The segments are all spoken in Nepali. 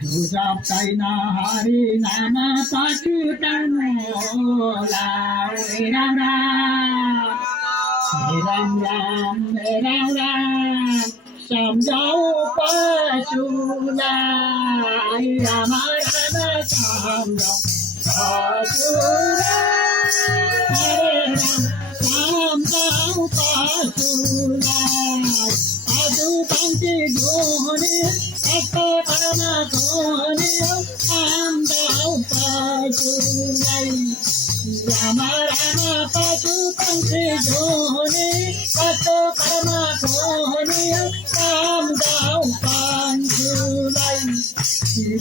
Dujapaina hari nama pacutano Ram Ram Ram Ram Ram Samjau pasulai Rama Rama Samjau pasulai Hare Ram Samjau pasulai Adu panti dhoni Eko karma dhoni Samjau pasulai Rama Rama Paju Panti Dhoni Eko karma dhoni Samjau pasulai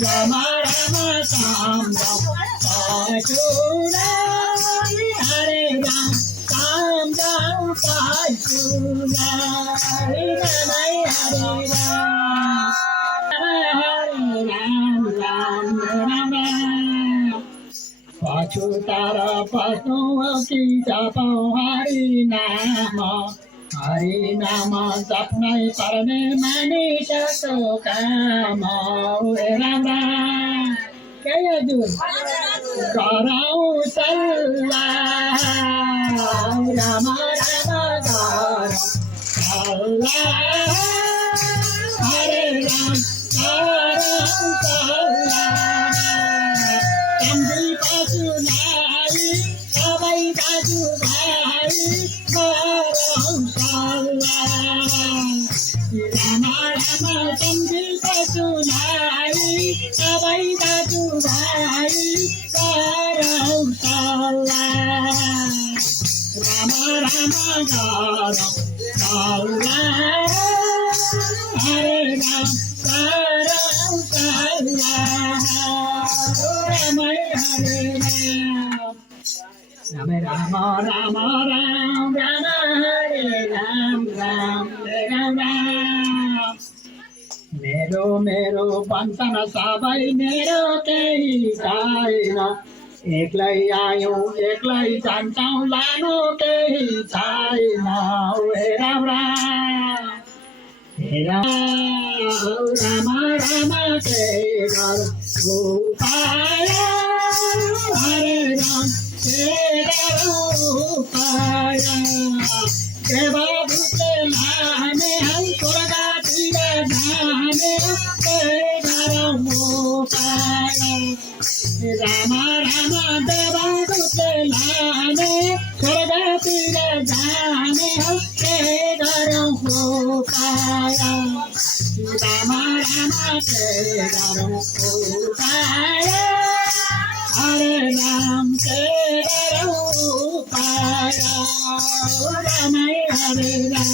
Rama Rama Samjau pasulai Hare Ram Samjau pasulai Namai Hare Ram Ram Ram Ram Pachutara Pasno Ki Japau Hari Nama Japnai Parane Mani Shato Kama Ram Ram Kaya Jul Karau Sallah Rama Rama Karau Sallah Hare Ram Karau Sallah Kambi Paju Nai Kabai Paju Nai Karau Sallah Rama Rama Kambi Paju Nai Kabai Paju Nai Karau Sallah Rama Rama Karau Sallah Hare Ram Karau Sallah Ramai Hare Ram Rama Rama Rama Ram Rama Hare Ram Ram Ram Ram मेरो बन्तन सबै मेरो केही छैन एक्लै आयौँ एक्लै जान्छौँ लानु केही छैन हे राम राम हे राम राम के गरौँ उपाय हरे राम के गरौँ उपाय देवदूतले लाने हौ स्वर्गतिर जाने के गरौँ उपाय राम राम देवदूतले लाने स्वर्गतिर जाने हौ के गरौँ उपाय राम राम के गरौँ उपाय हरे राम के गरौँ उपाय रामै हरे राम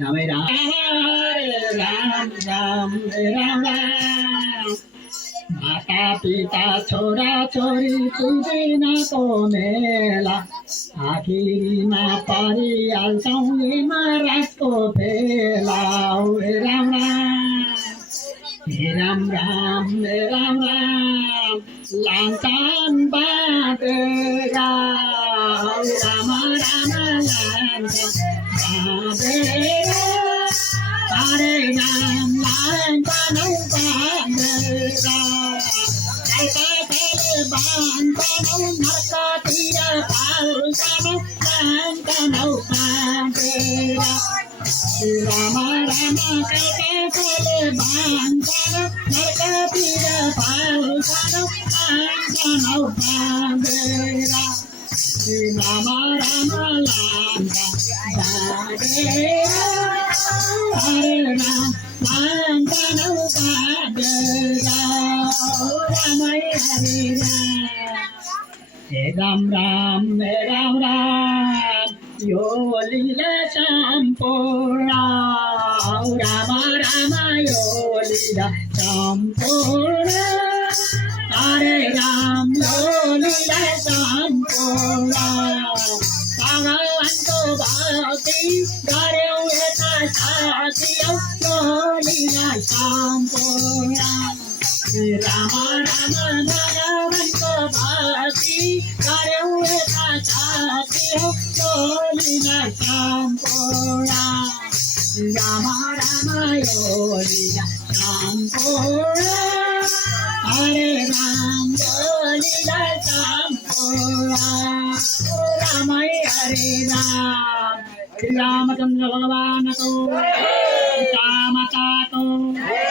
रामै राम हरे राम राम राम राम माता पिता छोरा छोरी दुईजनाको मेला आखिरीमा परिहाल्छौँ महाराजको फेला हे राम राम राम राम राम लान्छन् बाँधेर राम राम लान्छन् बाँधेर हरे राम लान्छन् बाँधेर बाँधनौ नरकतिर पाल्छन् लान्छन् बाँधेर राम राम काकाले बाँधन नरकतिर पाल्छन् लान्छन् बाँधेर राम राम लान्छन् बाँधेर हरे राम लान्छन् बाँधेर रामै हरे राम राम यो लीला सम्पूर्ण राम राम यो लीला सम्पूर्ण हरे राम यो लीला सम्पूर्ण भगवानको भक्ति गर्यौँ यता साथियौ यो लीला सम्पूर्ण राम राम भगवानको भक्ति गर्यौँ यता साथियौ यो लीला सम्पूर्ण राम राम योलीला श्याम पोळा हरे राम योलीला श्याम पोळा राम हरे रामचंद्र भगवान को सीता माता को